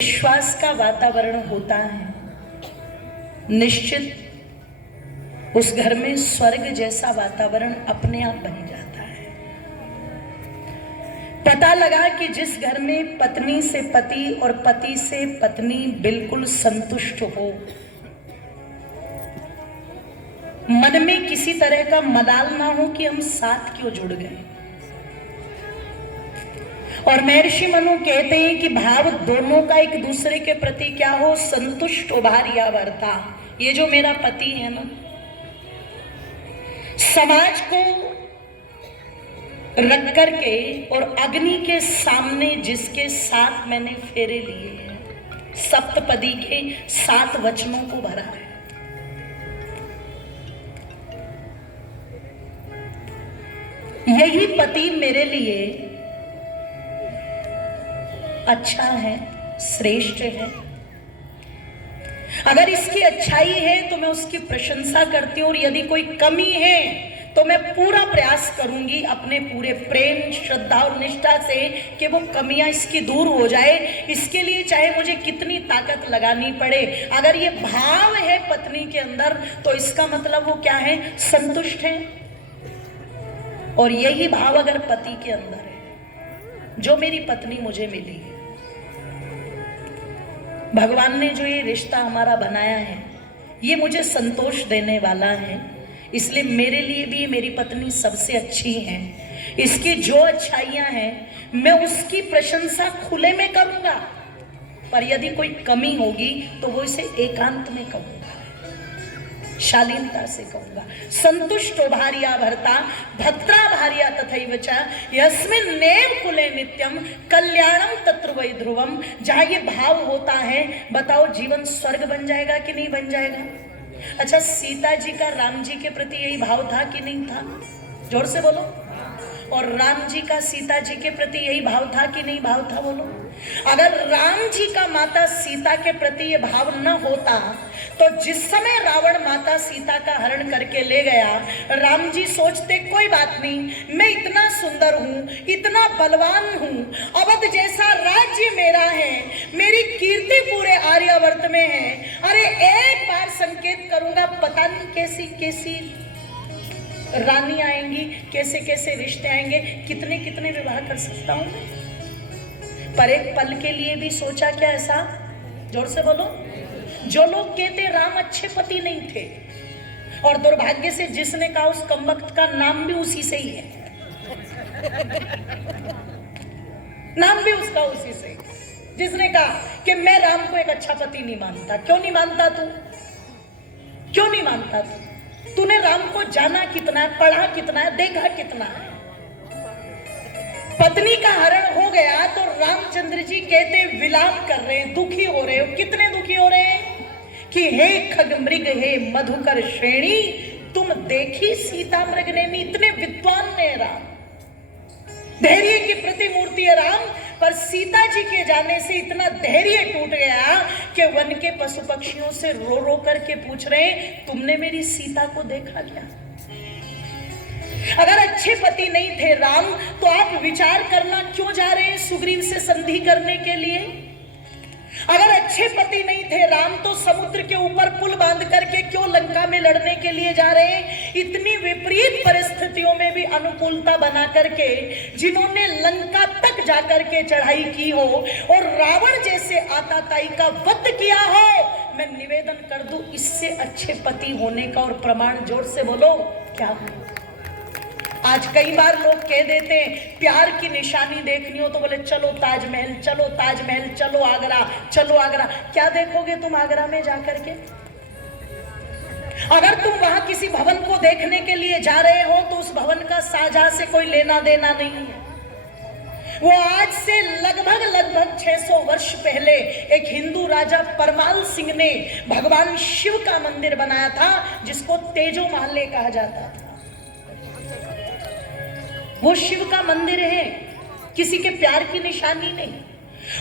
विश्वास का वातावरण होता है, निश्चित उस घर में स्वर्ग जैसा वातावरण अपने आप बन जाता है। पता लगा कि जिस घर में पत्नी से पति और पति से पत्नी बिल्कुल संतुष्ट हो, मन में किसी तरह का मलाल ना हो कि हम साथ क्यों जुड़ गए। और महर्षि मनु कहते हैं कि भाव दोनों का एक दूसरे के प्रति क्या हो, संतुष्ट उभारिया वर्ता। ये जो मेरा पति है ना, समाज को रख करके और अग्नि के सामने जिसके साथ मैंने फेरे लिए हैं, सप्तपदी के 7 वचनों को भरा है। यही पति मेरे लिए अच्छा है, श्रेष्ठ है। अगर इसकी अच्छाई है तो मैं उसकी प्रशंसा करती हूँ, और यदि कोई कमी है तो मैं पूरा प्रयास करूंगी अपने पूरे प्रेम, श्रद्धा और निष्ठा से कि वो कमियां इसकी दूर हो जाए। इसके लिए चाहे मुझे कितनी ताकत लगानी पड़े। अगर ये भाव है पत्नी के अंदर तो इसका मतलब वो क्या है, संतुष्ट है। और यही भाव अगर पति के अंदर है, जो मेरी पत्नी मुझे मिली है, भगवान ने जो ये रिश्ता हमारा बनाया है, ये मुझे संतोष देने वाला है, इसलिए मेरे लिए भी मेरी पत्नी सबसे अच्छी है। इसकी जो अच्छाइयां हैं मैं उसकी प्रशंसा खुले में करूंगा, पर यदि कोई कमी होगी तो वो इसे एकांत में कहूंगा, शालीनता से कहूंगा। संतुष्टो भार्या भर्ता भद्रा भार्या तथैव च यस्मिन् नेव कुले नित्यम कल्याणम तत्र वै ध्रुवम। जहां ये भाव होता है, बताओ जीवन स्वर्ग बन जाएगा कि नहीं बन जाएगा। अच्छा, सीता जी का राम जी के प्रति यही भाव था कि नहीं था? जोर से बोलो। और राम जी का सीता जी के प्रति यही भाव था कि नहीं भाव था? बोलो। अगर राम जी का माता सीता के प्रति ये भाव न होता तो जिस समय रावण माता सीता का हरण करके ले गया, राम जी सोचते कोई बात नहीं, मैं इतना सुंदर हूं, इतना बलवान हूं, अवध जैसा राज्य मेरा है, मेरी कीर्ति पूरे आर्यावर्त में है। अरे एक बार संकेत करूंगा, पता नहीं कैसी कैसी रानी आएंगी, कैसे कैसे रिश्ते आएंगे, कितने कितने विवाह कर सकता हूं। पर एक पल के लिए भी सोचा क्या ऐसा? जोर से बोलो। जो लोग कहते राम अच्छे पति नहीं थे, और दुर्भाग्य से जिसने कहा उस कमबख्त का नाम भी उसी से ही है, नाम भी उसका उसी से, जिसने कहा कि मैं राम को एक अच्छा पति नहीं मानता। क्यों नहीं मानता तू? क्यों नहीं मानता तू? तूने राम को जाना कितना है, पढ़ा कितना है, देखा कितना है? पत्नी का हरण हो गया तो रामचंद्र जी कहते विलाप कर रहे हैं, दुखी हो रहे हो। कितने दुखी हो रहे हैं कि हे खग मृग हे मधुकर श्रेणी, तुम देखी सीता मृग नेमी। इतने विद्वान ने राम, धैर्य की प्रतिमूर्ति है राम, पर सीता जी के जाने से इतना धैर्य टूट गया कि वन के पशु पक्षियों से रो रो करके पूछ रहे हैं, तुमने मेरी सीता को देखा क्या? अगर अच्छे पति नहीं थे राम, तो आप विचार करना क्यों जा रहे हैं सुग्रीव से संधि करने के लिए? अगर अच्छे पति नहीं थे राम, तो समुद्र के ऊपर पुल बांध करके क्यों लंका में लड़ने के लिए जा रहे हैं? इतनी विपरीत परिस्थितियों में भी अनुकूलता बना करके जिन्होंने लंका तक जाकर के चढ़ाई की हो और रावण जैसे आताताई का वध किया हो, मैं निवेदन कर दूं, इससे अच्छे पति होने का और प्रमाण जोर से बोलो क्या? आज कई बार लोग कह देते हैं प्यार की निशानी देखनी हो तो बोले चलो ताजमहल, चलो ताजमहल, चलो आगरा, चलो आगरा। क्या देखोगे तुम आगरा में जाकर के? अगर तुम वहां किसी भवन को देखने के लिए जा रहे हो तो उस भवन का शाहजहां से कोई लेना देना नहीं है। वो आज से लगभग 600 वर्ष पहले एक हिंदू राजा परमाल सिंह ने भगवान शिव का मंदिर बनाया था, जिसको तेजो महल कहा जाता था। वो शिव का मंदिर है, किसी के प्यार की निशानी नहीं।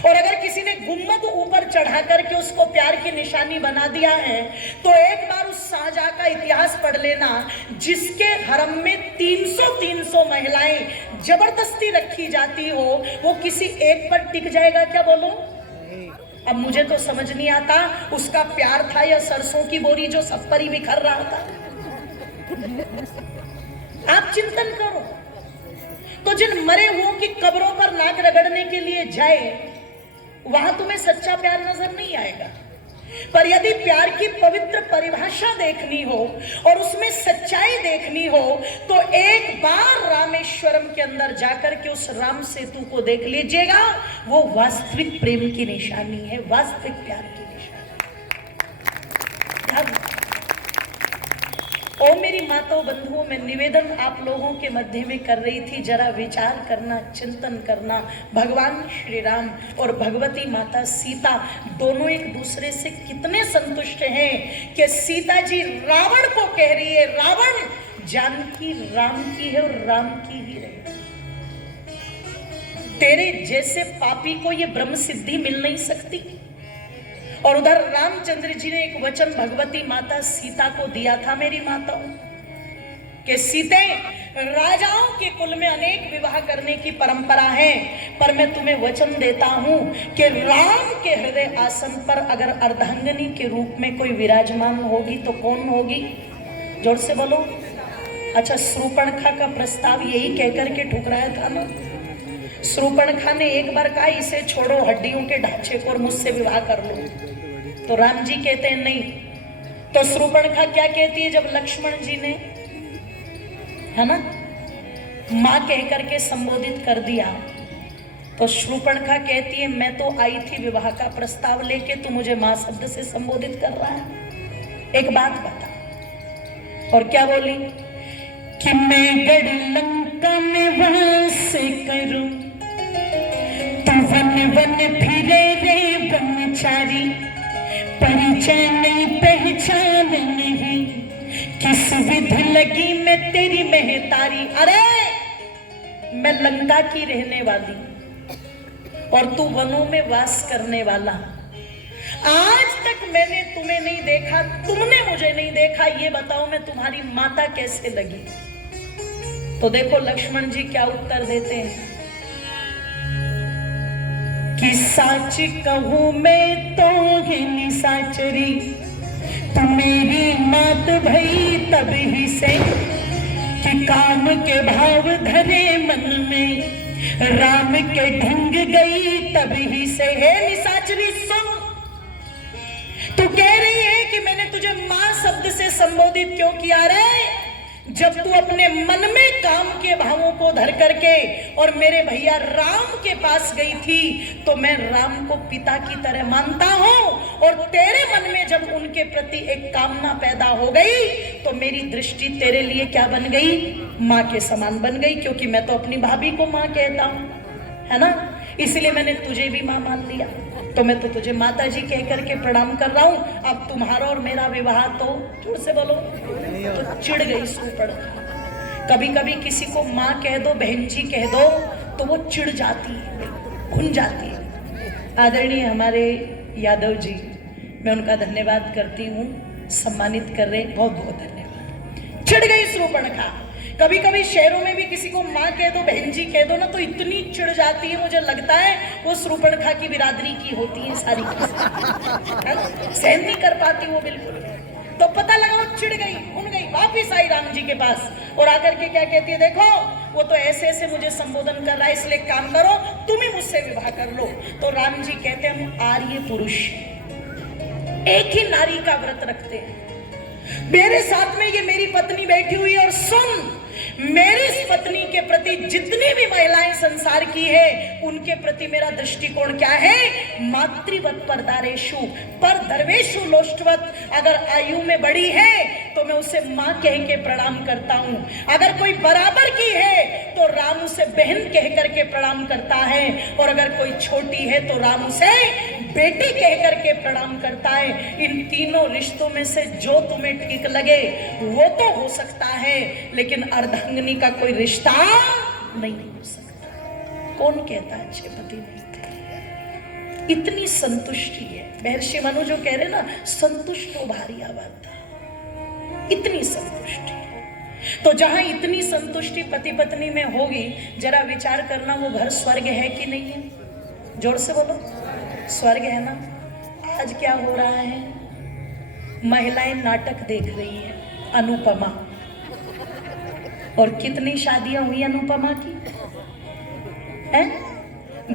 और अगर किसी ने गुम्बद ऊपर चढ़ा करके उसको प्यार की निशानी बना दिया है, तो एक बार उस शाहजहां का इतिहास पढ़ लेना, जिसके हरम में 300 महिलाएं जबरदस्ती रखी जाती हो, वो किसी एक पर टिक जाएगा क्या? बोलो। अब मुझे तो समझ नहीं आता उसका प्यार था या सरसों की बोरी जो सब पर ही बिखर रहा था। आप चिंतन करो। तो जिन मरे हुओं की कब्रों पर नाक रगड़ने के लिए जाए, वहां तुम्हें सच्चा प्यार नजर नहीं आएगा। पर यदि प्यार की पवित्र परिभाषा देखनी हो और उसमें सच्चाई देखनी हो, तो एक बार रामेश्वरम के अंदर जाकर के उस राम सेतु को देख लीजिएगा। वो वास्तविक प्रेम की निशानी है, वास्तविक प्यार की निशानी। ओ मेरी माताओं बंधुओं, मैं निवेदन आप लोगों के मध्य में कर रही थी, जरा विचार करना, चिंतन करना। भगवान श्री राम और भगवती माता सीता दोनों एक दूसरे से कितने संतुष्ट हैं कि सीता जी रावण को कह रही है, रावण जानकी राम की है और राम की ही रहे। तेरे जैसे पापी को ये ब्रह्म सिद्धि मिल नहीं सकती। और उधर रामचंद्र जी ने एक वचन भगवती माता सीता को दिया था, मेरी माताओं, कि सीते, राजाओं के कुल में अनेक विवाह करने की परंपरा है, पर मैं तुम्हें वचन देता हूं कि राम के हृदय आसन पर अगर अर्धांगिनी के रूप में कोई विराजमान होगी तो कौन होगी? जोर से बोलो। अच्छा, शूर्पणखा का प्रस्ताव यही कहकर के ठुकराया था ना। शूर्पणखा ने एक बार कहा, इसे छोड़ो, हड्डियों के ढांचे को, और मुझसे विवाह कर लो। तो राम जी कहते हैं नहीं। तो शूर्पणखा क्या कहती है? जब लक्ष्मण जी ने, है ना, मां कह करके संबोधित कर दिया, तो शूर्पणखा कहती है, मैं तो आई थी विवाह का प्रस्ताव लेके, तू मुझे मां शब्द से संबोधित कर रहा है। एक बात बता। और क्या बोली? कि मैं गढ़ लंका में वास करूं, तू वन वन फिरे रे ब्रह्मचारी, परिचय नहीं पहचान नहीं, किस विधि लगी मैं तेरी महतारी। अरे मैं लंका की रहने वाली और तू वनों में वास करने वाला। आज तक मैंने तुम्हें नहीं देखा, तुमने मुझे नहीं देखा, ये बताओ मैं तुम्हारी माता कैसे लगी? तो देखो लक्ष्मण जी क्या उत्तर देते हैं कि साच कहूं मैं तो है निसाचरी, तू मेरी मात भई तब ही से, कि काम के भाव धरे मन में, राम के ढंग गई तब ही से। हे निसाचरी सुन, तू कह रही है कि मैंने तुझे मां शब्द से संबोधित क्यों किया रे? जब तू अपने मन में काम के भावों को धर करके और मेरे भैया राम के पास गई थी, तो मैं राम को पिता की तरह मानता हूं, और तेरे मन में जब उनके प्रति एक कामना पैदा हो गई, तो मेरी दृष्टि तेरे लिए क्या बन गई? मां के समान बन गई, क्योंकि मैं तो अपनी भाभी को मां कहता हूं, है ना। इसलिए मैंने तुझे भी मां मान लिया, तो मैं तो तुझे माता जी कह करके प्रणाम कर रहा हूं। अब तुम्हारा और मेरा विवाह तो, जोर से बोलो, तो चिढ़ गई शूर्पणखा। कभी कभी किसी को मां कह दो, बहन जी कह दो, तो वो चिढ़ जाती है, घुन जाती है। आदरणीय हमारे यादव जी, मैं उनका धन्यवाद करती हूँ, सम्मानित कर रहे, बहुत बहुत धन्यवाद। चिढ़ गई शूर्पणखा। कभी कभी शहरों में भी किसी को माँ कह दो, बहन जी कह दो ना, तो इतनी चिढ़ जाती है, मुझे लगता है वो शूर्पणखा की बिरादरी की होती है सारी, सहन नहीं कर पाती वो बिल्कुल। तो पता लगा वो चिढ़ गई, उन गई, वापिस आई राम जी के पास और आकर के क्या कहती है, देखो वो तो ऐसे ऐसे मुझे संबोधन कर रहा है, इसलिए काम करो, तुम ही मुझसे विवाह कर लो। तो राम जी कहते हैं, हम आर्य पुरुष एक ही नारी का व्रत रखते हैं, मेरे साथ में ये मेरी पत्नी बैठी हुई है, और सुन, मेरी इस पत्नी के प्रति जितनी भी महिलाएं संसार की है, उनके प्रति मेरा दृष्टिकोण क्या है? मातृवत परदारेशु पर दरवेशु लोष्टवत। अगर आयु में बड़ी है तो मैं उसे मां कह के प्रणाम करता हूं, अगर कोई बराबर की है तो राम उसे बहन कह करके प्रणाम करता है, और अगर कोई छोटी है तो राम उसे बेटी कह करके प्रणाम करता है। इन तीनों रिश्तों में से जो तुम्हें ठीक लगे वो तो हो सकता है, लेकिन अर्धांगिनी का कोई रिश्ता नहीं हो सकता। कौन कहता है अच्छे पति नहीं थे? इतनी संतुष्टि है। महर्षि मनु जो कह रहे ना, संतुष्टो भार्या भर्ता, इतनी संतुष्टि है। तो जहां इतनी संतुष्टि पति पत्नी में होगी, जरा विचार करना वो घर स्वर्ग है कि नहीं है? जोर से बोलो, स्वर्ग है ना। आज क्या हो रहा है? महिलाएं नाटक देख रही हैं, अनुपमा। और कितनी शादियां हुई अनुपमा की? हैं?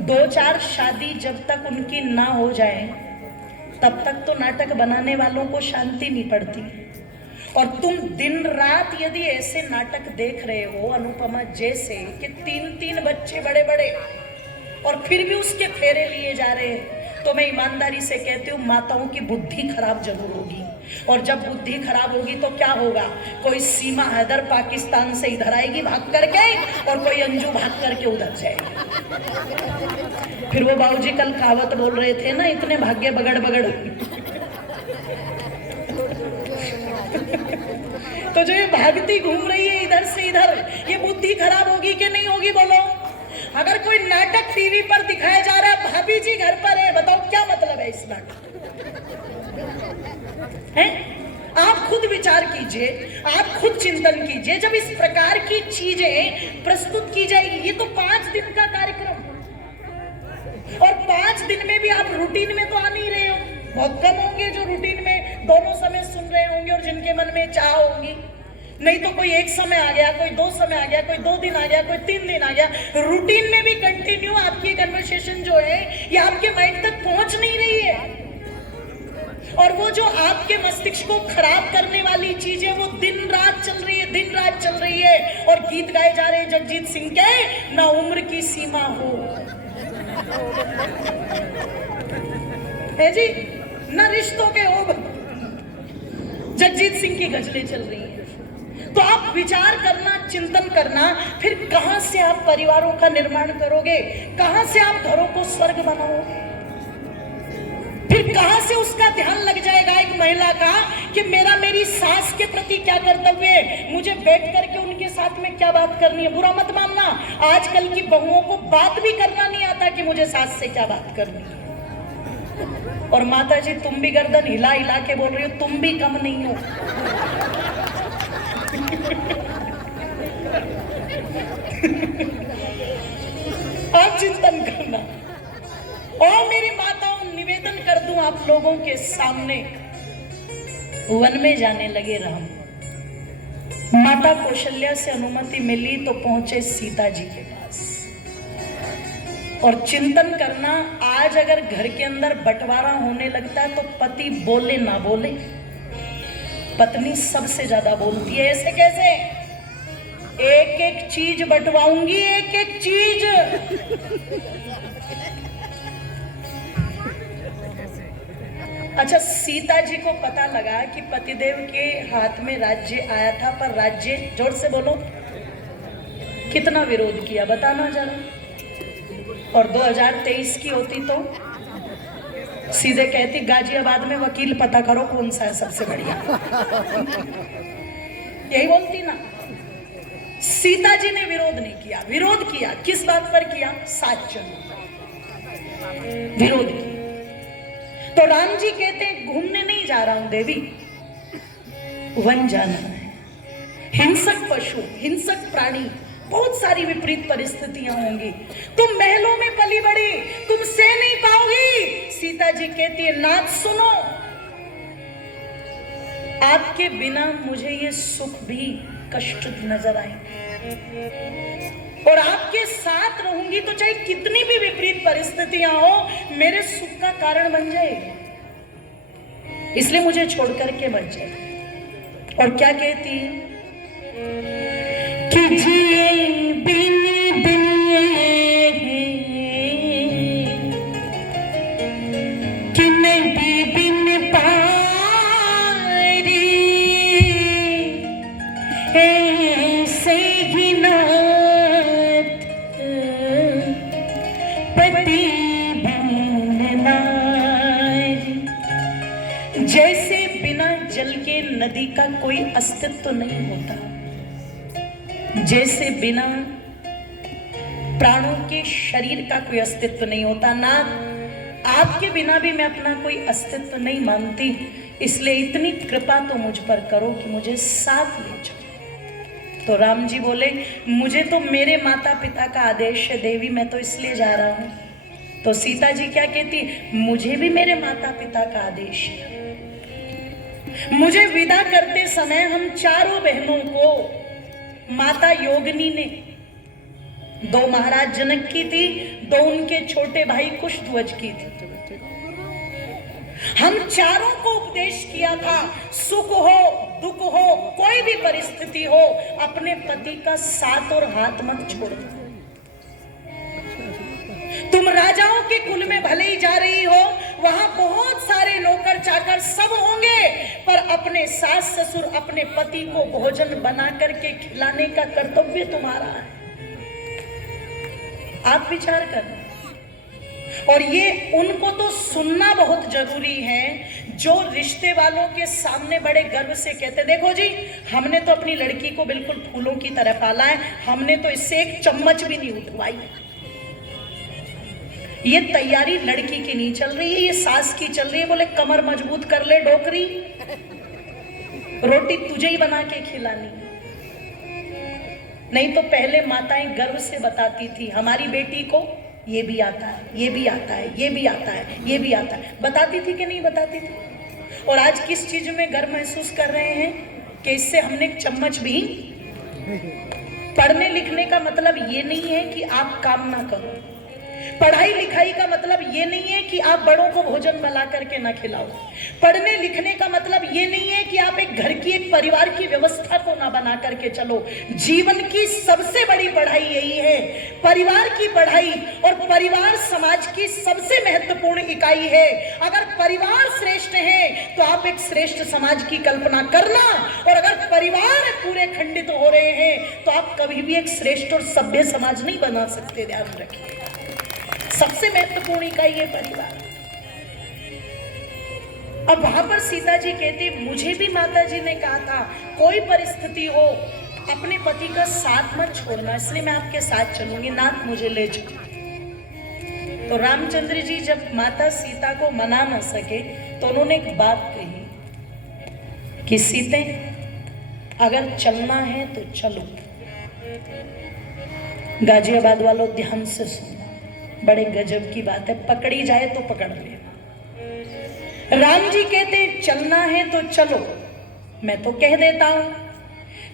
2-4 शादी जब तक उनकी ना हो जाए तब तक तो नाटक बनाने वालों को शांति नहीं पड़ती। और तुम दिन रात यदि ऐसे नाटक देख रहे हो अनुपमा जैसे कि 3-3 बच्चे बड़े बड़े और फिर भी उसके फेरे लिए जा रहे हैं, तो मैं ईमानदारी से कहती हूँ माताओं की बुद्धि खराब जरूर होगी। और जब बुद्धि खराब होगी तो क्या होगा? कोई सीमा हैदर पाकिस्तान से इधर आएगी भाग करके और कोई अंजू भाग करके उधर जाएगी। फिर वो बाबूजी कल कहावत बोल रहे थे ना, इतने भाग्य बगड़ बगड़। तो जो ये भागती घूम रही है इधर से इधर, ये बुद्धि खराब होगी कि नहीं होगी बोलो? अगर कोई नाटक टीवी पर दिखाया जा रहा है, भाभी जी घर पर है, बताओ क्या मतलब है इस नाटक? है? आप खुद विचार कीजिए, आप खुद चिंतन कीजिए। जब इस प्रकार की चीजें प्रस्तुत की जाएगी, ये तो 5 दिन का कार्यक्रम, और 5 दिन में भी आप रूटीन में तो आ नहीं रहे हो। बहुत कम होंगे जो रूटीन में दोनों समय सुन रहे होंगे और जिनके मन में चाह होगी। नहीं तो कोई एक समय आ गया, कोई 2 समय आ गया, कोई 2 दिन आ गया, कोई 3 दिन आ गया। रूटीन में भी कंटिन्यू आपकी कन्वर्सेशन जो है ये आपके माइंड तक पहुंच नहीं रही है। और वो जो आपके मस्तिष्क को खराब करने वाली चीज है वो दिन रात चल रही है, दिन रात चल रही है। और गीत गाए जा रहे हैं जगजीत सिंह के, ना उम्र की सीमा हो, है जी, ना रिश्तों के हो। जगजीत सिंह की गजलें चल रही हैं। तो आप विचार करना, चिंतन करना, फिर कहां से आप परिवारों का निर्माण करोगे? कहां से आप घरों को स्वर्ग बनाओगे? फिर कहां से उसका ध्यान लग जाएगा एक महिला का कि मेरा मेरी सास के प्रति क्या कर्तव्य है, मुझे बैठ करके उनके साथ में क्या बात करनी है। बुरा मत मानना, आजकल की बहुओं को बात भी करना नहीं आता कि मुझे सास से क्या बात करनी है। और माता जी तुम भी गर्दन हिला हिला के बोल रही हो, तुम भी कम नहीं हो। आप चिंतन करना। और मेरी माताओं, निवेदन कर दूं आप लोगों के सामने, वन में जाने लगे राम। माता कौशल्या से अनुमति मिली तो पहुंचे सीता जी के पास। और चिंतन करना, आज अगर घर के अंदर बंटवारा होने लगता है तो पति बोले ना बोले, पत्नी सबसे ज्यादा बोलती है। ऐसे कैसे? एक एक चीज बंटवाऊंगी, एक एक चीज। अच्छा, सीता जी को पता लगा कि पतिदेव के हाथ में राज्य आया था, पर राज्य, जोर से बोलो, कितना विरोध किया बताना जरा। और 2023 की होती तो सीधे कहती गाजियाबाद में वकील पता करो कौन सा है सबसे बढ़िया। यही बोलती ना। सीता जी ने विरोध नहीं किया। विरोध किया किस बात पर किया? साच विरोध किया। तो राम जी कहते घूमने नहीं जा रहा हूं देवी, वन जाना है। हिंसक पशु, हिंसक प्राणी, बहुत सारी विपरीत परिस्थितियां होंगी। तुम महलों में पली बड़ी, तुम सह नहीं पाओगी। सीता जी कहती है नाथ सुनो, आपके बिना मुझे ये सुख भी कष्ट नजर आएंगे, और आपके साथ रहूंगी तो चाहे कितनी भी विपरीत परिस्थितियां हो, मेरे सुख का कारण बन जाएगी। इसलिए मुझे छोड़ करके मत जाए। और क्या कहती है कि जिए बिन बिन कि नहीं बिन पारी, ऐसे ही नाथ पति बिन नारी। जैसे बिना जल के नदी का कोई अस्तित्व नहीं होता, जैसे बिना प्राणों के शरीर का कोई अस्तित्व नहीं होता, ना आपके बिना भी मैं अपना कोई अस्तित्व नहीं मानती। इसलिए इतनी कृपा तो मुझ पर करो कि मुझे साथ ले जाओ। तो राम जी बोले मुझे तो मेरे माता पिता का आदेश है देवी, मैं तो इसलिए जा रहा हूं तो सीता जी क्या कहती, मुझे भी मेरे माता पिता का आदेश है। मुझे विदा करते समय हम चारों बहनों को माता योगिनी ने, 2 महाराज जनक की थी, 2 उनके छोटे भाई कुशध्वज की थी, हम चारों को उपदेश किया था, सुख हो दुख हो कोई भी परिस्थिति हो, अपने पति का साथ और हाथ मत छोड़ो। तुम राजाओं के कुल में भले ही जा रही हो, वहां बहुत सारे नौकर चाकर सब होंगे, पर अपने सास ससुर अपने पति को भोजन बना करके खिलाने का कर्तव्य तुम्हारा है। आप विचार करना। और ये उनको तो सुनना बहुत जरूरी है, जो रिश्ते वालों के सामने बड़े गर्व से कहते, देखो जी हमने तो अपनी लड़की को बिल्कुल फूलों की तरह पाला है, हमने तो इससे एक चम्मच भी नहीं उठवाई। ये तैयारी लड़की की नहीं चल रही है, ये सास की चल रही है। बोले कमर मजबूत कर ले डोकरी, रोटी तुझे ही बना के खिलानी। नहीं तो पहले माताएं गर्व से बताती थी, हमारी बेटी को ये भी आता है, ये भी आता है, ये भी आता है, ये भी आता है। बताती थी कि नहीं बताती थी? और आज किस चीज में गर्व महसूस कर रहे हैं कि इससे हमने एक चम्मच भी। पढ़ने लिखने का मतलब ये नहीं है कि आप काम ना करो, पढ़ाई लिखाई का मतलब ये नहीं है कि आप बड़ों को भोजन बना करके ना खिलाओ, पढ़ने लिखने का मतलब ये नहीं है कि आप एक घर की, एक परिवार की व्यवस्था को ना बना करके चलो। जीवन की सबसे बड़ी पढ़ाई यही है, परिवार की पढ़ाई। और परिवार समाज की सबसे महत्वपूर्ण इकाई है। अगर परिवार श्रेष्ठ है तो आप एक श्रेष्ठ समाज की कल्पना करना, और अगर परिवार पूरे खंडित हो रहे हैं तो आप कभी भी एक श्रेष्ठ और सभ्य समाज नहीं बना सकते। ध्यान रखिए, सबसे महत्वपूर्ण इकाई है परिवार। अब वहां पर सीता जी कहती, मुझे भी माता जी ने कहा था कोई परिस्थिति हो अपने पति का साथ मत छोड़ना, इसलिए मैं आपके साथ चलूंगी, नाथ मुझे ले चलो। तो रामचंद्र जी जब माता सीता को मना न सके तो उन्होंने एक बात कही कि सीते अगर चलना है तो चलो। गाजियाबाद वालों ध्यान से सुनो, बड़े गजब की बात है, पकड़ी जाए तो पकड़ लेना। राम जी कहते चलना है तो चलो, मैं तो कह देता हूं,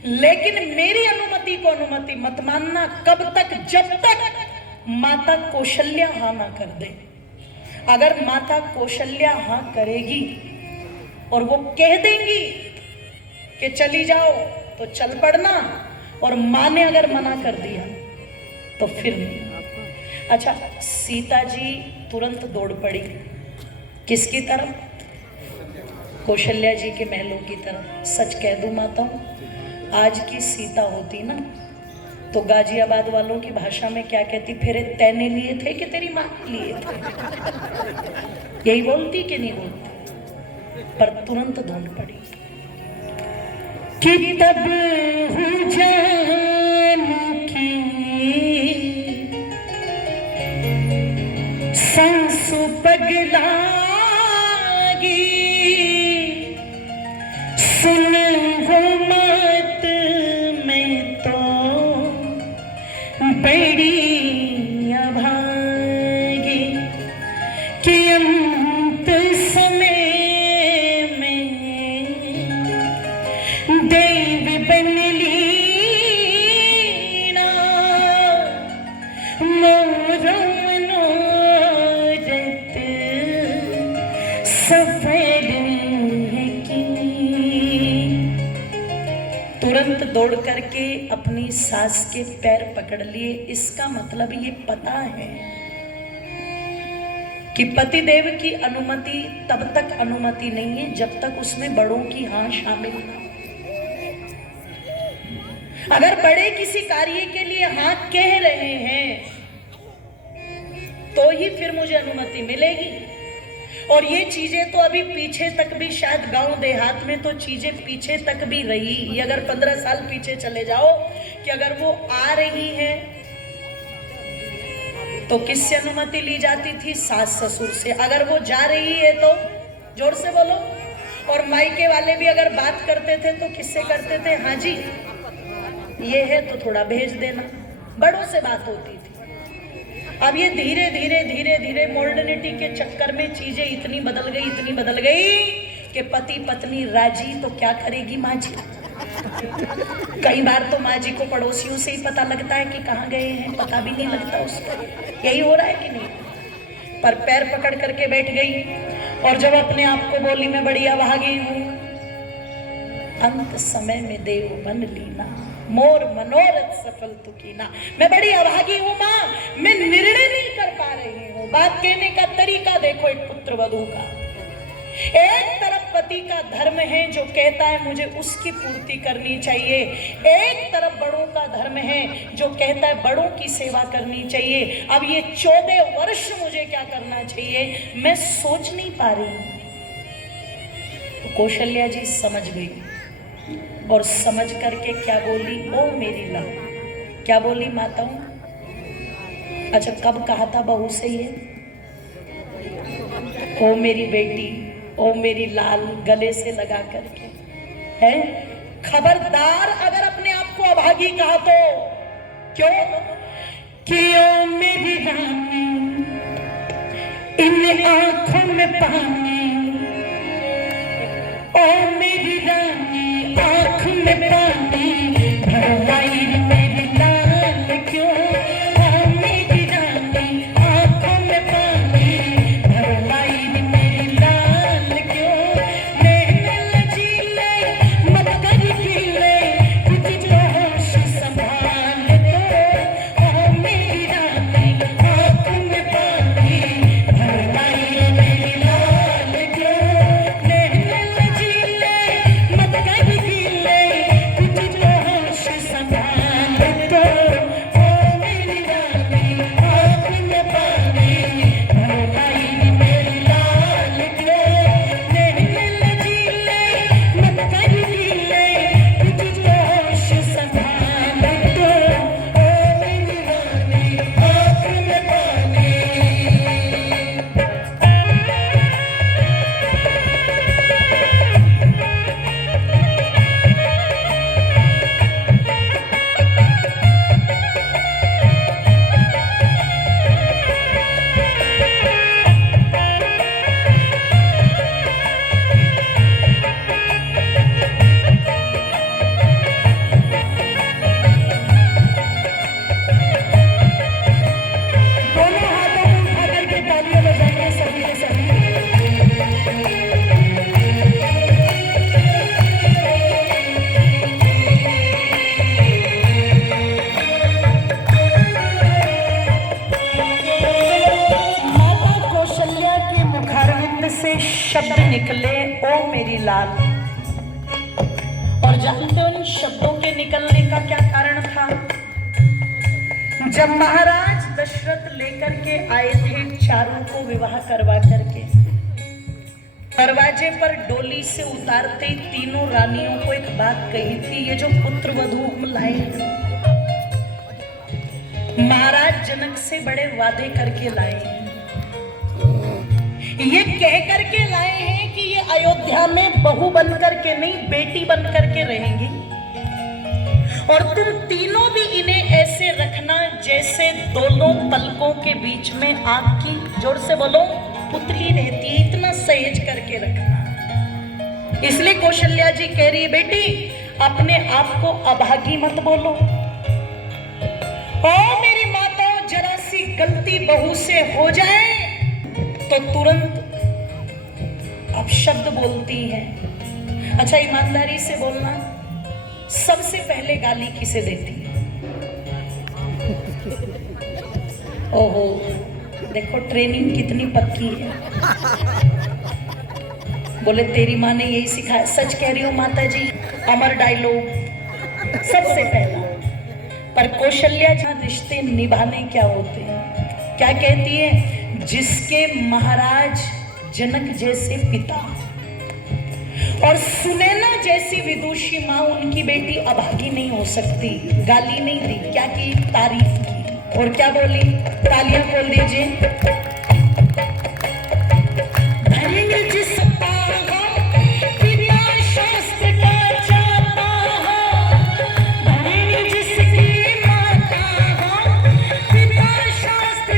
लेकिन मेरी अनुमति को अनुमति मत मानना। कब तक? जब तक माता कौशल्या हाँ ना कर दे। अगर माता कौशल्या हाँ करेगी और वो कह देंगी कि चली जाओ तो चल पड़ना, और मां ने अगर मना कर दिया तो फिर नहीं। अच्छा, सीता जी तुरंत दौड़ पड़ी किसकी तरफ? कौशल्या जी के महलों की तरफ। सच कह दूं माताओं, आज की सीता होती ना तो गाजियाबाद वालों की भाषा में क्या कहती, फेरे तैने लिए थे कि तेरी मां ने लिए थे? यही बोलती कि नहीं बोलती? पर तुरंत दौड़ पड़ी कि तब सांसु पगलागी, सुन वो मत मैं तो बड़ी अभागी, कि अंत समय में देव बन लीना मोर तुरंत दौड़ करके अपनी सास के पैर पकड़ लिए। इसका मतलब ये पता है कि पतिदेव की अनुमति तब तक अनुमति नहीं है जब तक उसमें बड़ों की हाँ शामिल ना हो। अगर बड़े किसी कार्य के लिए हाँ कह रहे हैं तो ही फिर मुझे अनुमति मिलेगी। और ये चीजें तो अभी पीछे तक भी, शायद गांव देहात में तो चीजें पीछे तक भी रही। ये अगर 15 साल पीछे चले जाओ कि अगर वो आ रही है तो किससे अनुमति ली जाती थी? सास ससुर से। अगर वो जा रही है तो जोर से बोलो। और मायके वाले भी अगर बात करते थे तो किससे करते थे? हाँ जी ये है तो थोड़ा भेज देना, बड़ों से बात होती थी। अब ये धीरे धीरे धीरे धीरे मॉडर्निटी के चक्कर में चीजें इतनी बदल गई कि पति पत्नी राजी तो क्या करेगी माँ जी। कई बार तो माँ जी को पड़ोसियों से ही पता लगता है कि कहाँ गए हैं, पता भी नहीं लगता उसको। यही हो रहा है कि नहीं? पर पैर पकड़ करके बैठ गई और जब अपने आप को बोली मैं बड़ी अभागी हूं, अंत समय में देव बन लीना, मोर मनोरथ सफल तू कीना। मैं बड़ी अभागी हूं माँ, मैं निर्णय नहीं कर पा रही हूं। बात कहने का तरीका देखो एक पुत्र वधू का। एक तरफ पति का धर्म है जो कहता है मुझे उसकी पूर्ति करनी चाहिए, एक तरफ बड़ों का धर्म है जो कहता है बड़ों की सेवा करनी चाहिए। अब ये 14 वर्ष मुझे क्या करना चाहिए, मैं सोच नहीं पा रही हूं। तो कौशल्या जी समझ गई और समझ करके क्या बोली, ओ मेरी लाल। क्या बोली माताओं? अच्छा कब कहा था बहू से ये? ओ मेरी बेटी, ओ मेरी लाल, गले से लगा करके है। खबरदार अगर अपने आप को अभागी कहा तो। क्यों? कि ओ मेरी रानी, इन आंखों में पानी, ओ मेरी रानी आंख में पानी भरवाई मेरी लाल क्यों, ओ मेरी रानी आंखों में पानी भरवाई मेरी लाल क्यों। नैन लचीले मत कर गीले, कुछ जो होश संभाल दो, ओ मेरी रानी आंख में पानी भरवाई मेरी लाल क्यों। नैन लचीले मत कर गीले, कुछ जो होश संभाल दो, ओ मेरी रानी आंख में पानी भरवाई मेरी लाल क्यों। नैन लचीले मत कर गीले, कुछ जो होश संभाल दो, ओ मेरी रानी आंख में पानी। दोनों हाथों को उठा करके तालियां बजाएंगे सभी के सभी। माता कौशल्या के मुखारविंद से शब्द निकले, ओ मेरी लाल। और जानते हो इन शब्दों के निकलने का क्या कारण था? जब महाराज दशरथ लेकर के आए थे चारों को विवाह करवा करके, दरवाजे पर डोली से उतारते तीनों रानियों को एक बात कही थी, ये जो पुत्र वधू हम लाए हैं, महाराज जनक से बड़े वादे करके लाए हैं। ये कह करके लाए हैं कि ये अयोध्या में बहू बन करके नहीं, बेटी बन करके रहेंगी। और तुम तीनों भी इन्हें ऐसे रखना जैसे दोनों पलकों के बीच में आपकी, जोर से बोलो, पुतली रहती है, इतना सहेज करके रखना। इसलिए कौशल्या जी कह रही है बेटी अपने आप को अभागी मत बोलो। ओ मेरी माताओं, जरा सी गलती बहू से हो जाए तो तुरंत अब शब्द बोलती हैं। अच्छा ईमानदारी से बोलना, सबसे पहले गाली किसे देती है? ओहो देखो ट्रेनिंग कितनी पक्की है। बोले तेरी माँ ने यही सिखाया। सच कह रही हो माता जी, अमर डायलॉग सबसे पहला। पर कौशल्या जी रिश्ते निभाने क्या होते हैं, क्या कहती है? जिसके महाराज जनक जैसे पिता और सुनैना जैसी विदुषी माँ, उनकी बेटी अभागी नहीं हो सकती। गाली नहीं दी, क्या की? तारीफ की। और क्या बोली? तालियां खोल दीजिए। धन्य जिस पाहा, विद्या शास्त्र का चाहता हो, धन्य जिसकी माता हो, विद्या शास्त्र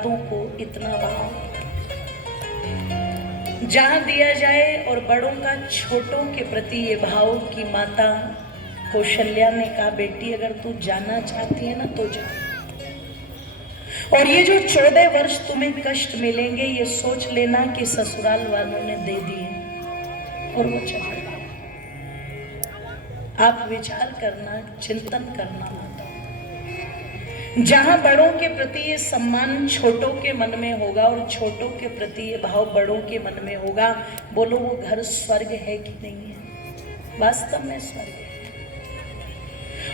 बातों को इतना भाव जहां दिया जाए, और बड़ों का छोटों के प्रति ये भाव की माता कौशल्या ने कहा, बेटी अगर तू जाना चाहती है ना तो जा, और ये जो 14 वर्ष तुम्हें कष्ट मिलेंगे ये सोच लेना कि ससुराल वालों ने दे दिए। और वो चला गया। आप विचार करना, चिंतन करना माता, जहां बड़ों के प्रति ये सम्मान छोटों के मन में होगा और छोटों के प्रति ये भाव बड़ों के मन में होगा, बोलो वो घर स्वर्ग है कि नहीं है? वास्तव में स्वर्ग है।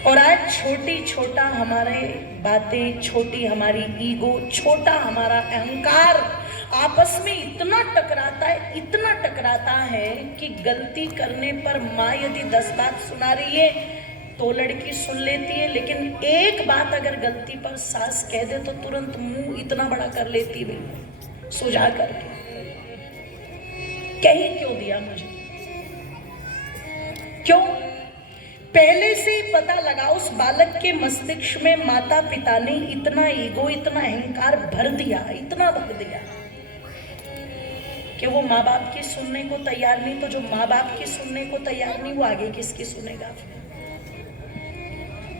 और आज छोटा हमारे बातें, छोटी हमारी ईगो, छोटा हमारा अहंकार आपस में इतना टकराता है कि गलती करने पर माँ यदि 10 बात सुना रही है तो लड़की सुन लेती है, लेकिन एक बात अगर गलती पर सास कह दे तो तुरंत मुंह इतना बड़ा कर लेती है सुझा करके। कहीं क्यों दिया मुझे? क्यों? पहले से ही पता लगा उस बालक के मस्तिष्क में माता पिता ने इतना ईगो, इतना अहंकार भर दिया, इतना भर दिया कि वो माँ बाप की सुनने को तैयार नहीं। तो जो माँ बाप की सुनने को तैयार नहीं, वो आगे किसकी सुनेगा?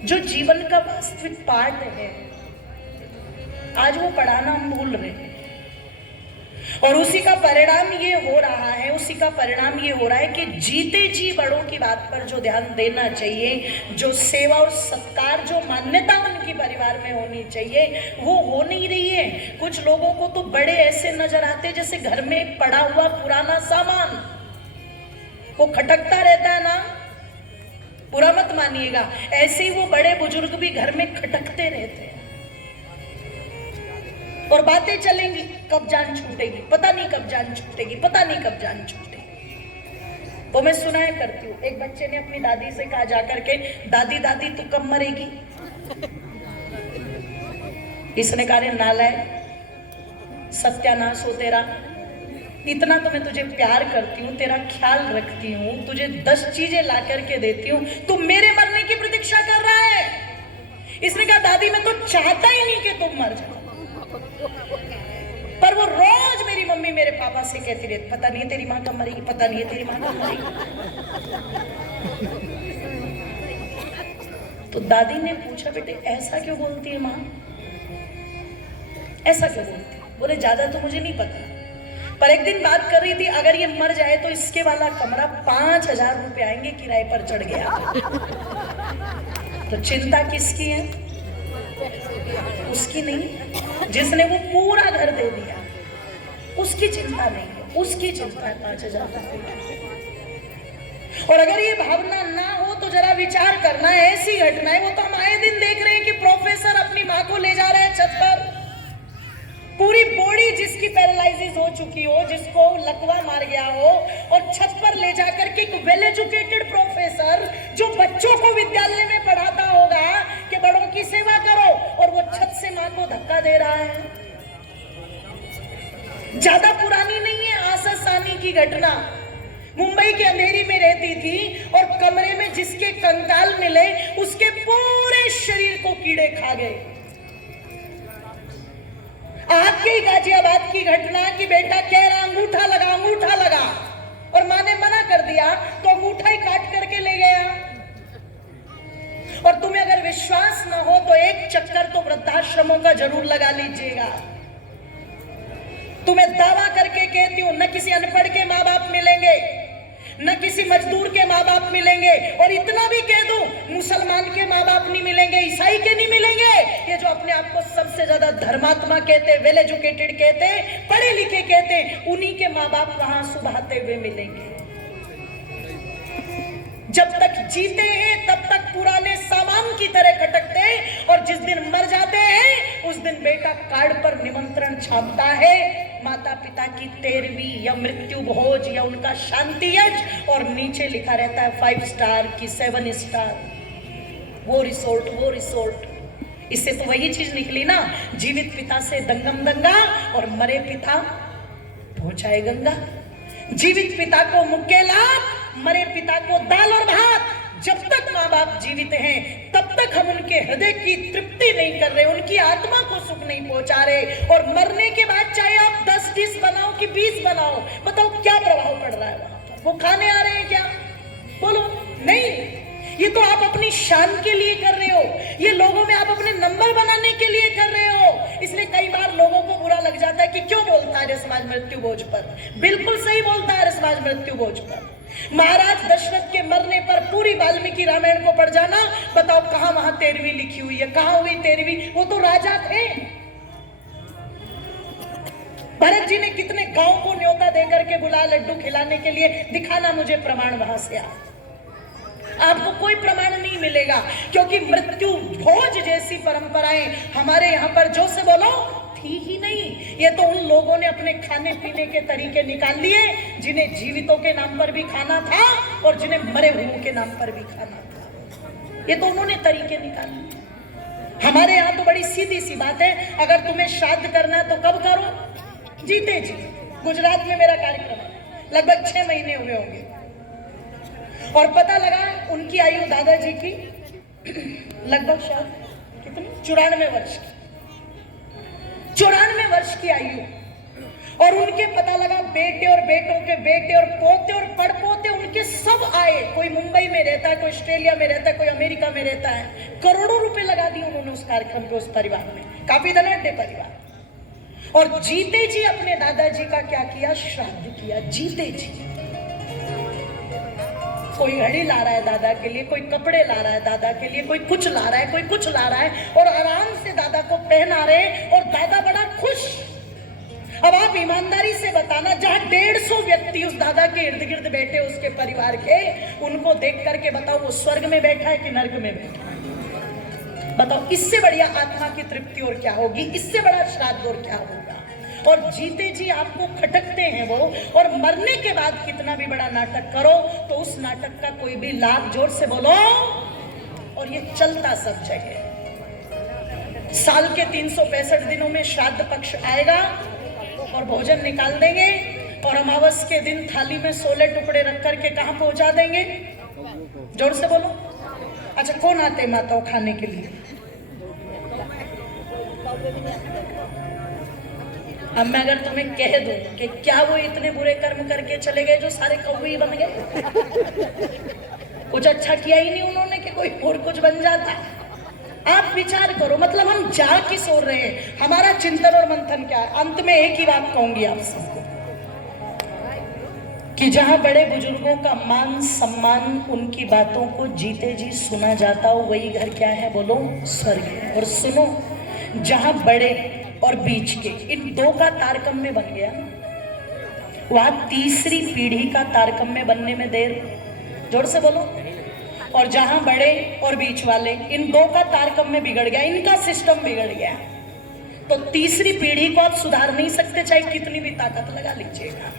जो जीवन का वास्तविक पार्ट है, आज वो पढ़ाना हम भूल रहे हैं। और उसी का परिणाम ये हो रहा है, कि जीते जी बड़ों की बात पर जो ध्यान देना चाहिए, जो सेवा और सत्कार, जो मान्यता उनकी परिवार में होनी चाहिए, वो हो नहीं रही है। कुछ लोगों को तो बड़े ऐसे नजर आते जैसे घर में पड़ा हुआ पुराना सामान वो खटकता रहता है ना, बुरा मत मानिएगा, ऐसे ही वो बड़े बुजुर्ग भी घर में खटकते रहते हैं। और बातें चलेंगी, कब जान छूटेगी पता नहीं, कब जान छूटेगी पता नहीं, कब जान छूटेगी। वो मैं सुनाया करती हूँ। एक बच्चे ने अपनी दादी से कहा जाकर के, दादी दादी तू कब मरेगी? इसने कहा, रे नालायक, सत्यानाश हो तेरा, इतना तो मैं तुझे प्यार करती हूँ, तेरा ख्याल रखती हूँ, तुझे 10 चीजें ला करके देती हूँ, तू मेरे मरने की प्रतीक्षा कर रहा है। इसने कहा, दादी मैं तो चाहता ही नहीं कि तुम मर जाओ, पर वो रोज मेरी मम्मी मेरे पापा से कहती रहती, पता नहीं है तेरी माँ कब मरेगी, पता नहीं है तेरी माँ कब मरेगी। तो दादी ने पूछा, बेटे ऐसा क्यों बोलती है माँ, ऐसा क्यों बोलती है? बोले ज्यादा तो मुझे नहीं पता, पर एक दिन बात कर रही थी, अगर ये मर जाए तो इसके वाला कमरा 5000 रुपए आएंगे, किराए पर चढ़ गया। तो चिंता किसकी है? उसकी नहीं, जिसने वो पूरा घर दे दिया, उसकी चिंता नहीं है, उसकी चिंता है 5000 रुपए। और अगर ये भावना ना हो तो जरा विचार करना, ऐसी घटनाएं वो तो हम आए दिन देख रहे हैं कि प्रोफेसर अपनी माँ को ले जा रहे हैं छत पर, पूरी बॉडी जिसकी पैरालाइसिस हो चुकी हो, जिसको लकवा मार गया हो, और छत पर ले जाकर के एक वेल एजुकेटेड प्रोफेसर जो बच्चों को विद्यालय में पढ़ाता होगा कि बड़ों की सेवा करो, और वो छत से मां को धक्का दे रहा है। ज्यादा पुरानी नहीं है आशा सानी की घटना। मुंबई के अंधेरी में रहती थी और कमरे में जिसके कंकाल मिले उसके पूरे शरीर को कीड़े खा गए। आपके गाजियाबाद की घटना कि बेटा कह रहा अंगूठा लगा, और माँ ने मना कर दिया तो अंगूठा ही काट करके ले गया। और तुम्हें अगर विश्वास ना हो तो एक चक्कर तो वृद्धाश्रमों का जरूर लगा लीजिएगा। तुम्हें दावा करके कहती हूं, न किसी अनपढ़ के माँ बाप मिलेंगे, न किसी मजदूर के माँ बाप मिलेंगे, और इतना भी कह दूं मुसलमान के माँ बाप नहीं मिलेंगे, ईसाई के नहीं मिलेंगे। ये जो अपने आप को सबसे ज्यादा धर्मात्मा कहते, वेल एजुकेटेड कहते, पढ़े लिखे कहते, उन्हीं के माँ बाप वहां सुबहते हुए मिलेंगे। जब तक जीते हैं तब तक पुराने सामान की तरह खटकते हैं, और जिस दिन मर जाते हैं उस दिन बेटा कार्ड पर निमंत्रण छापता है, माता पिता की 13वीं या मृत्यु भोज या उनका शांति यज्ञ, और नीचे लिखा रहता है 5 स्टार की 7 स्टार, वो रिसोर्ट। इससे तो वही चीज निकली ना, जीवित पिता से दंगम दंगा और मरे पिता पहुंचाए गंगा। जीवित पिता को मुक्के लाभ, मरे पिता को दाल और भात, जब तक माँ बाप जीवित हैं तब तक हम उनके हृदय की तृप्ति नहीं कर रहे, उनकी आत्मा को सुख नहीं पहुंचा रहे, और मरने के बाद चाहे आप 10 डिश बनाओ कि 20 बनाओ, बताओ क्या प्रभाव पड़ रहा है वहां पर? वो खाने आ रहे हैं क्या? बोलो नहीं। ये तो आप अपनी शान के लिए कर रहे हो, ये लोगों में आप अपने नंबर बनाने के लिए कर रहे हो। इसलिए कई बार लोगों को बुरा लग जाता है कि क्यों बोलता है समाज मृत्यु भोज पर। बिल्कुल सही बोलता है समाज मृत्यु भोज पर। महाराज दशरथ के मरने पर पूरी वाल्मीकि रामायण को पढ़ जाना, बताओ कहां वहां 13वीं लिखी हुई है? कहां हुई 13वीं? वो तो राजा थे। भरत जी ने कितने गांव को न्योता देकर के बुलाया लड्डू खिलाने के लिए, दिखाना मुझे प्रमाण वहां से। आपको कोई प्रमाण नहीं मिलेगा, क्योंकि मृत्यु भोज जैसी परंपराएं हमारे यहाँ पर जो से बोलो थी ही नहीं। ये तो उन लोगों ने अपने खाने पीने के तरीके निकाल लिए जिन्हें जीवितों के नाम पर भी खाना था और जिन्हें मरे हुओं के नाम पर भी खाना था। ये तो उन्होंने तरीके निकाल लिए। हमारे यहाँ तो बड़ी सीधी सी बात है, अगर तुम्हें श्राद्ध करना है तो कब करो? जीते जी। गुजरात में मेरा कार्यक्रम है, लगभग 6 महीने हुए होंगे, और पता लगा उनकी आयु दादाजी की लगभग शायद कितनी 94 वर्ष की, 94 वर्ष की आयु। और उनके पता लगा बेटे और बेटों के बेटे और पोते और पड़पोते उनके सब आए। कोई मुंबई में रहता है, कोई ऑस्ट्रेलिया में रहता है, कोई अमेरिका में रहता है। करोड़ों रुपए लगा दिए उन्होंने उस कार्यक्रम पे, उस परिवार में। काफी धनाढ्य परिवार। और जीते जी अपने दादाजी का क्या किया? श्राद्ध किया। जीते जी। कोई घड़ी ला रहा है दादा के लिए, कोई कपड़े ला रहा है दादा के लिए, कोई कुछ ला रहा है, कोई कुछ ला रहा है, और आराम से दादा को पहना रहे, और दादा बड़ा खुश। अब आप ईमानदारी से बताना, जहां 150 व्यक्ति उस दादा के इर्द गिर्द बैठे उसके परिवार के, उनको देख करके बताओ वो स्वर्ग में बैठा है कि नर्क में बैठा है? बताओ इससे बढ़िया आत्मा की तृप्ति और क्या होगी? इससे बड़ा श्राद्ध और क्या होगा? और जीते जी आपको खटकते हैं वो, और मरने के बाद कितना भी बड़ा नाटक करो तो उस नाटक का कोई भी लाभ, जोर से बोलो। और ये चलता सब जगह। साल के 365 दिनों में श्राद्ध पक्ष आएगा और भोजन निकाल देंगे, और अमावस के दिन थाली में 16 टुकड़े रख करके कहां पहुंचा देंगे? जोर से बोलो। अच्छा, कौन आते माताओं खाने के लिए? अब मैं अगर तुम्हें कह दूं कि क्या वो इतने बुरे कर्म करके चले गए जो सारे कौवे बन गए? कुछ अच्छा किया ही नहीं उन्होंने कि कोई और कुछ बन जाता। आप विचार करो, मतलब हम जा किस ओर रहे हैं? हमारा चिंतन और मंथन क्या है? अंत में एक ही बात कहूंगी आप सबको कि जहां बड़े बुजुर्गों का मान सम्मान, उनकी बातों को जीते जी सुना जाता हो, वही घर क्या है? बोलो, स्वर्ग है। और सुनो, जहां बड़े और बीच के, इन दो का तारतम्य बन गया, वहां तीसरी पीढ़ी का तारतम्य बनने में देर, जोर से बोलो। और जहां बड़े और बीच वाले, इन दो का तारतम्य बिगड़ गया, इनका सिस्टम बिगड़ गया, तो तीसरी पीढ़ी को आप सुधार नहीं सकते, चाहे कितनी भी ताकत लगा लीजिएगा।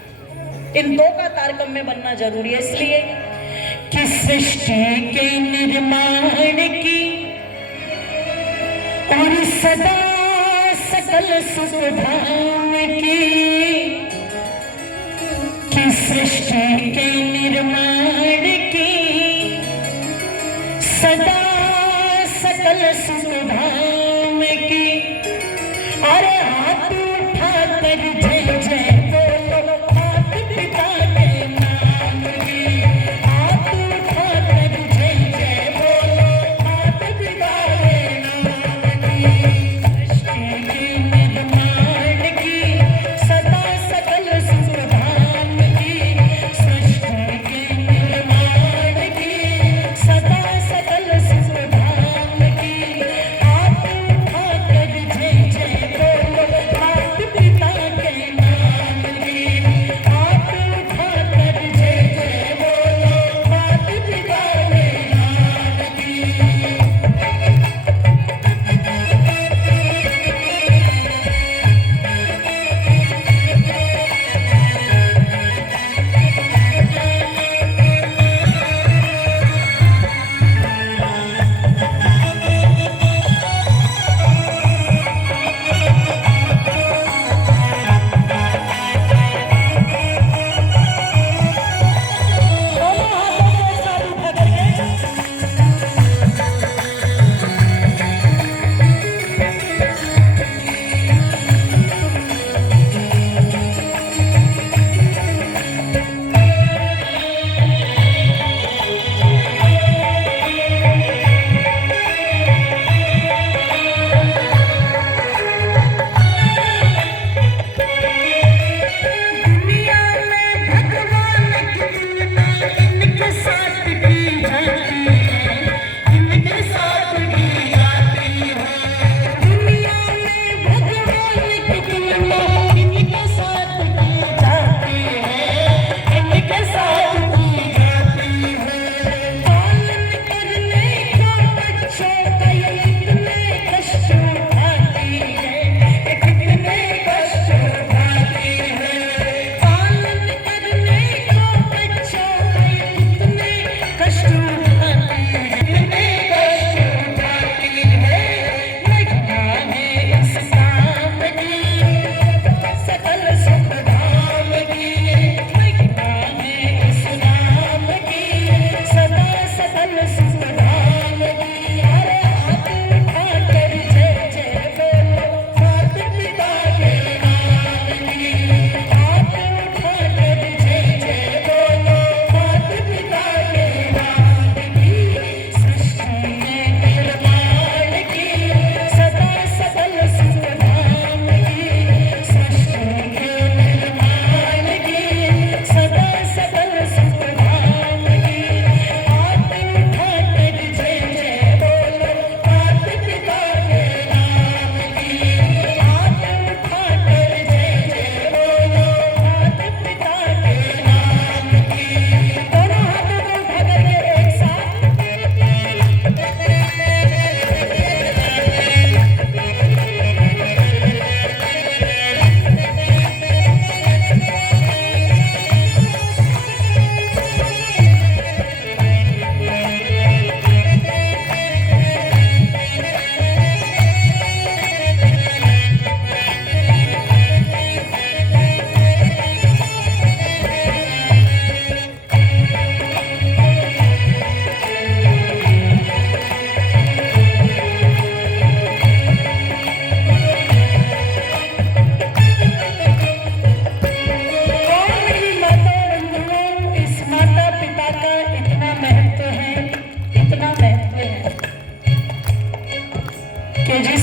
इन दो का तारतम्य बनना जरूरी है। इसलिए कि सृष्टि के निर्माण की और सदा सकल सुधान की, कि सृष्टि के निर्माण की सदा सकल सुधान की, अरे हाथ उठा कर जय जय बोलो, हाथ पिता के नाम की, हाथ उठा कर जय जय बोलो, हाथ पिता के नाम की। के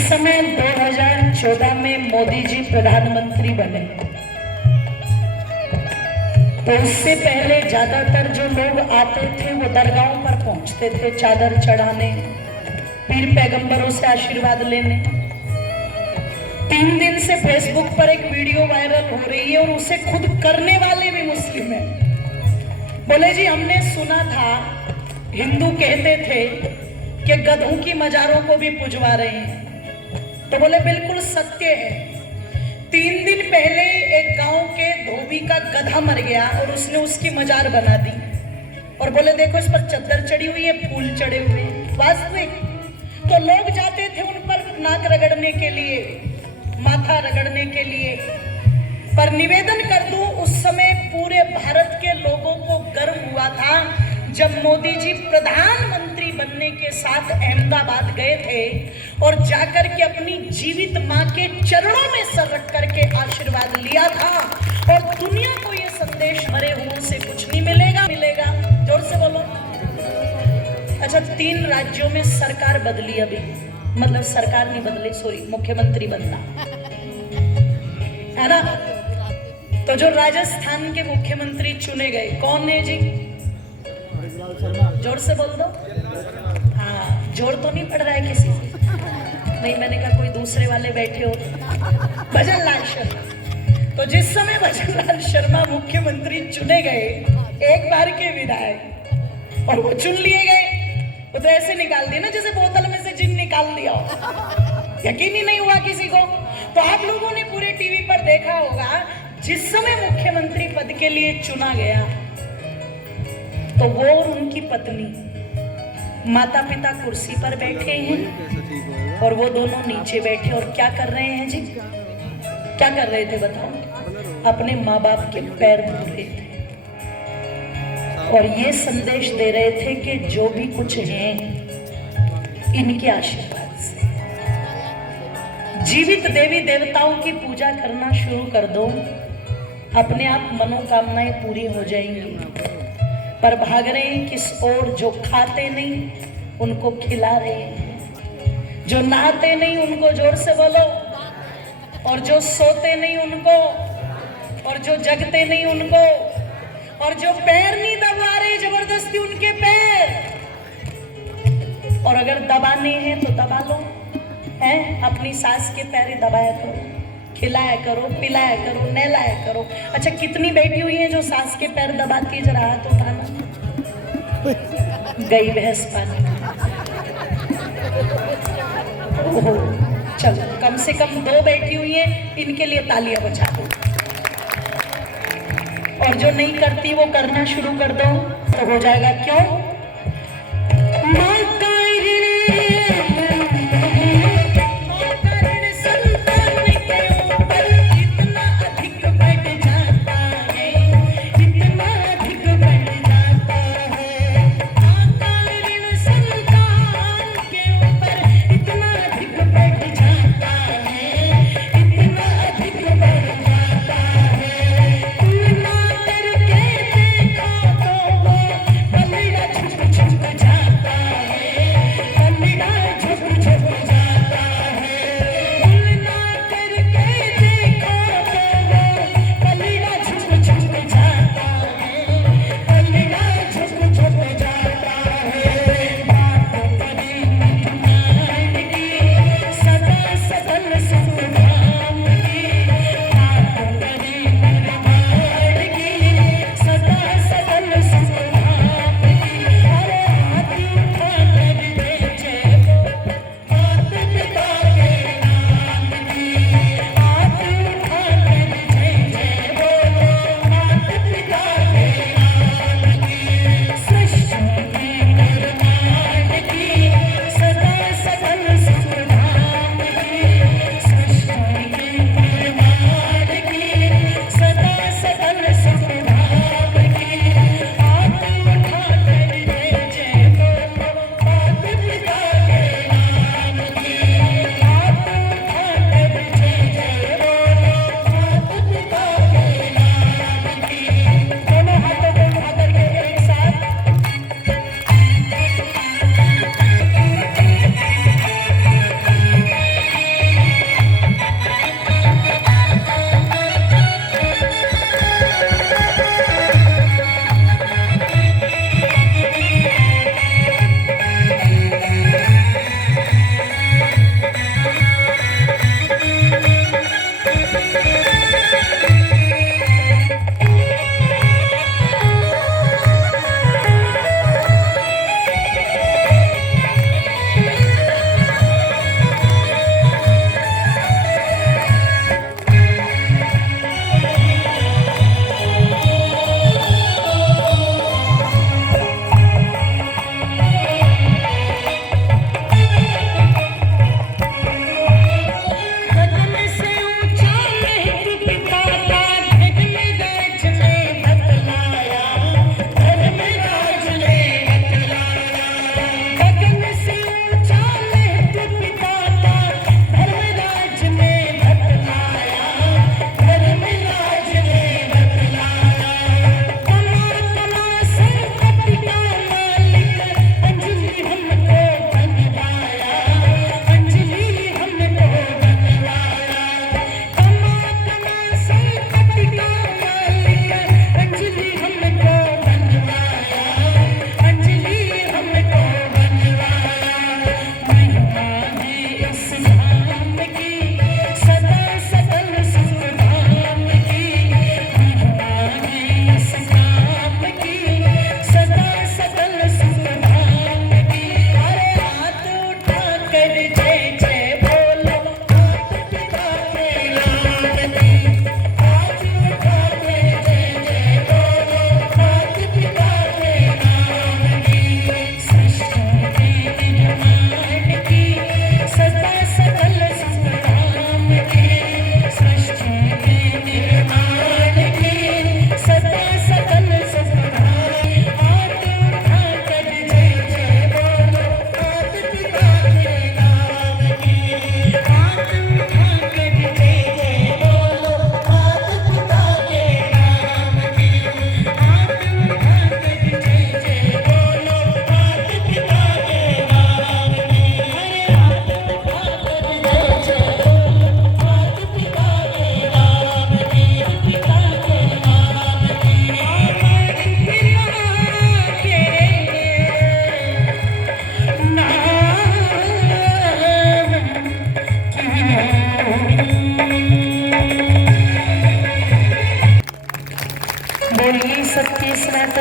समय 2014 में मोदी जी प्रधानमंत्री बने, तो उससे पहले ज्यादातर जो लोग आते थे वो दरगाहों पर पहुंचते थे चादर चढ़ाने, पीर पैगंबरों से आशीर्वाद लेने। 3 दिन से फेसबुक पर एक वीडियो वायरल हो रही है और उसे खुद करने वाले भी मुस्लिम हैं। बोले जी हमने सुना था हिंदू कहते थे कि गधों की मजारों को भी पुजवा रहे हैं, तो बोले बिल्कुल सत्य है। 3 दिन पहले एक गांव के धोबी का गधा मर गया और उसने उसकी मजार बना दी और बोले देखो इस पर चद्दर चढ़ी हुई है, फूल चढ़े हुए हैं। वास्तविक तो लोग जाते थे उन पर नाक रगड़ने के लिए, माथा रगड़ने के लिए। पर निवेदन कर दूं, उस समय पूरे भारत के लोगों को गर्व हुआ था जब मोदी जी प्रधानमंत्री बनने के साथ अहमदाबाद गए थे और जाकर के अपनी जीवित मां के चरणों में सर रख करके आशीर्वाद लिया था। और दुनिया को यह संदेश मरे हुओं से कुछ नहीं मिलेगा। जोर से बोलो। अच्छा, 3 राज्यों में सरकार बदली अभी, मतलब सरकार नहीं बदली, सॉरी, मुख्यमंत्री बदला है ना। तो जो राजस्थान के मुख्यमंत्री चुने गए कौन है जी? जोर से बोल दो। हाँ, जोर तो नहीं पड़ रहा है किसी से? नहीं, मैंने कहा कोई दूसरे वाले बैठे हो। भजन लाल शर्मा। तो जिस समय भजन लाल शर्मा मुख्यमंत्री चुने गए, एक बार के विधायक, और वो चुन लिए गए, वो तो ऐसे निकाल दिया ना जैसे बोतल में से जिन निकाल दिया हो। यकीन ही नहीं हुआ किसी को। तो आप लोगों ने पूरे टीवी पर देखा होगा, जिस समय मुख्यमंत्री पद के लिए चुना गया तो वो और उनकी पत्नी, माता पिता कुर्सी पर बैठे हैं और वो दोनों नीचे बैठे, और क्या कर रहे हैं जी? क्या कर रहे थे बताओ? अपने माँ बाप के पैर धो रहे थे और ये संदेश दे रहे थे कि जो भी कुछ है इनके आशीर्वाद से। जीवित देवी देवताओं की पूजा करना शुरू कर दो, अपने आप मनोकामनाएं पूरी हो जाएंगी। पर भाग रहे हैं किस ओर? जो खाते नहीं उनको खिला रहे हैं, जो नहाते नहीं उनको, जोर से बोलो, और जो सोते नहीं उनको, और जो जगते नहीं उनको, और जो पैर नहीं दबा रहे जबरदस्ती उनके पैर। और अगर दबाने हैं तो दबा लो, हैं? अपनी सास के पैर दबाया करो, खिलाया करो, पिलाया करो, नहलाया करो। अच्छा, कितनी बैठी हुई है जो सास के पैर दबाती है? जरा हाथ उठाना। गई भैंस पानी। ओहो, चलो कम से कम 2 बैठी हुई है, इनके लिए तालियां बजा दो। और जो नहीं करती वो करना शुरू कर दो तो हो जाएगा। क्यों?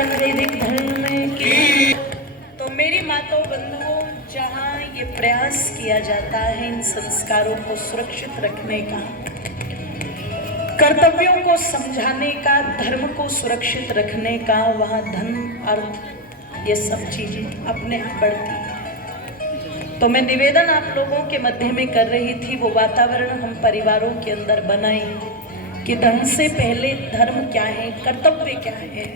वैदिक धर्म की। तो मेरी माताओं बंधुओं, जहाँ ये प्रयास किया जाता है इन संस्कारों को सुरक्षित रखने का, कर्तव्यों को समझाने का, धर्म को सुरक्षित रखने का, वहाँ धन अर्थ ये सब चीजें अपने आप बढ़ती है। तो मैं निवेदन आप लोगों के मध्य में कर रही थी, वो वातावरण हम परिवारों के अंदर बनाएं कि धन से पहले धर्म क्या है, कर्तव्य क्या है,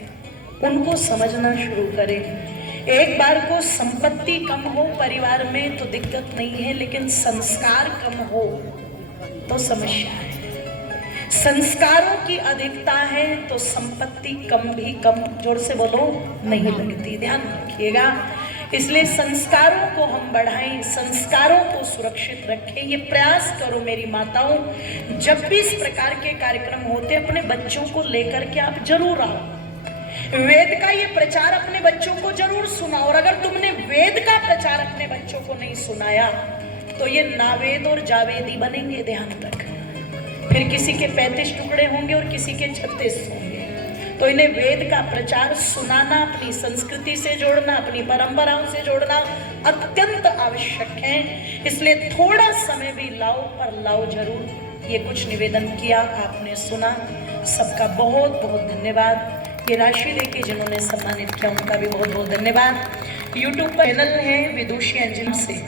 उनको समझना शुरू करें। एक बार को संपत्ति कम हो परिवार में तो दिक्कत नहीं है, लेकिन संस्कार कम हो तो समस्या है। संस्कारों की अधिकता है तो संपत्ति कम भी, कम जोर से बोलो, नहीं लगती, ध्यान रखिएगा। इसलिए संस्कारों को हम बढ़ाएं, संस्कारों को सुरक्षित रखें, ये प्रयास करो मेरी माताओं। जब भी इस प्रकार के कार्यक्रम होते अपने बच्चों को लेकर के आप जरूर आओ। वेद का ये प्रचार अपने बच्चों को जरूर सुनाओ, और अगर तुमने वेद का प्रचार अपने बच्चों को नहीं सुनाया तो ये नावेद और जावेदी बनेंगे, ध्यान रख। फिर किसी के 35 टुकड़े होंगे और किसी के 36 होंगे। तो इन्हें वेद का प्रचार सुनाना, अपनी संस्कृति से जोड़ना, अपनी परंपराओं से जोड़ना अत्यंत आवश्यक है। इसलिए थोड़ा समय भी लाओ, पर लाओ जरूर। ये कुछ निवेदन किया, आपने सुना, सबका बहुत बहुत धन्यवाद। ये राशि देके जिन्होंने सम्मानित किया उनका भी बहुत बहुत धन्यवाद। यूट्यूब पर चैनल है विदुषी अंजलि से,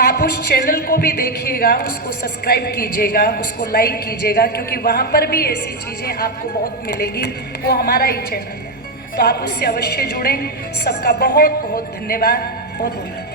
आप उस चैनल को भी देखिएगा, उसको सब्सक्राइब कीजिएगा, उसको लाइक कीजिएगा, क्योंकि वहाँ पर भी ऐसी चीज़ें आपको बहुत मिलेगी। वो हमारा ही चैनल है, तो आप उससे अवश्य जुड़ें। सबका बहुत बहुत धन्यवाद, बहुत बहुत।